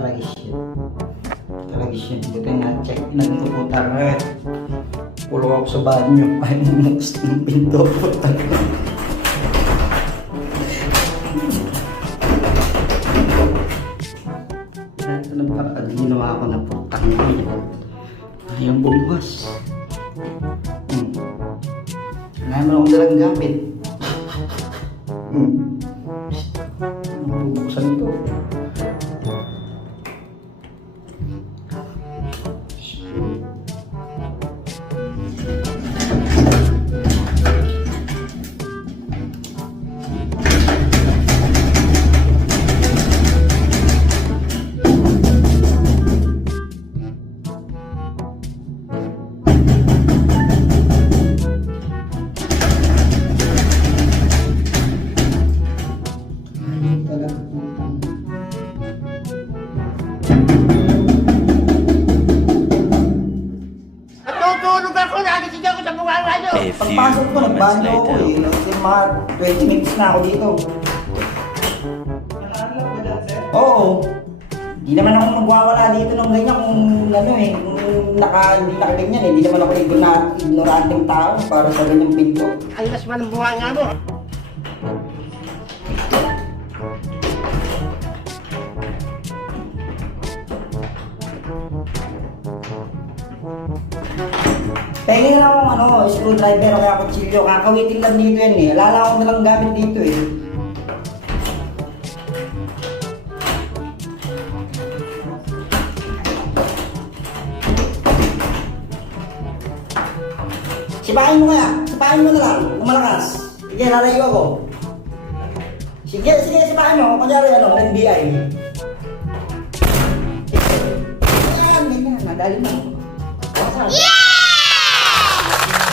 Talagis yun. Talagis yun. Buti na check. Nagpuputar na. Kulong ako sa banyo. Ay, mumukas ng pinto. Putar. Ito na ba? Ginawa ako na putang na. Ayaw bumukas. Kailangan mo akong dalang gamit. Bubuksan ito. Natutulog ako, nagising ako sa bunga radyo. Pagpasok ko, nagbanyo ako eh. Mga 20 minutes na ako dito. Nakaano ba dyan, sir? Oo. Di naman ako magwawala dito ng ganyan kung ano eh. Kung hindi nakaganyan eh. Di naman ako ignoranteng tao para sa ganyang pinto. Ang lasman ng bunga nga mo. Pengin lang akong screwdriver o kaya kutsilyo. Kakawitin lang dito yan eh. Wala lang akong nalang gamit dito eh. Sipakin mo kaya. Sipakin mo na lang. Kung malakas. Sige, lalayo ako. Sige, sipakin mo. Kunyari NBI. Ayan, ganyan. Madali lang. Yeah!